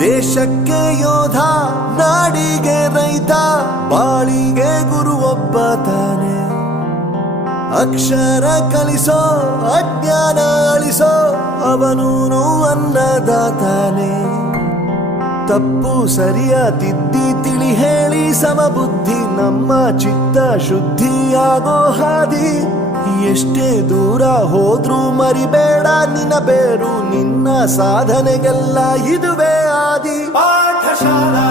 ದೇಶಕ್ಕೆ ಯೋಧ, ನಾಡಿಗೆ ರೈತ, ಬಾಳಿಗೆ ಗುರು ಒಬ್ಬ ತಾನೆ. ಅಕ್ಷರ ಕಲಿಸೋ, ಅಜ್ಞಾನ ಅಳಿಸೋ, ಅವನೂನು ಅನ್ನದಾತಾನೆ. ತಪ್ಪು ಸರಿಯ ತಿದ್ದಿ ತಿಳಿ ಹೇಳಿ ಸಮಬುದ್ಧಿ ನಮ್ಮ ಚಿತ್ತ ಶುದ್ಧಿಯಾಗೋ ಹಾದಿ. ಎಷ್ಟೇ ದೂರ ಹೋದ್ರೂ ಮರಿಬೇಡ ನಿನ್ನ ಬೇರು, ನಿನ್ನ ಸಾಧನೆಗೆಲ್ಲ ಇದುವೇ ಆದಿ. ಪಾಠಶಾಲಾ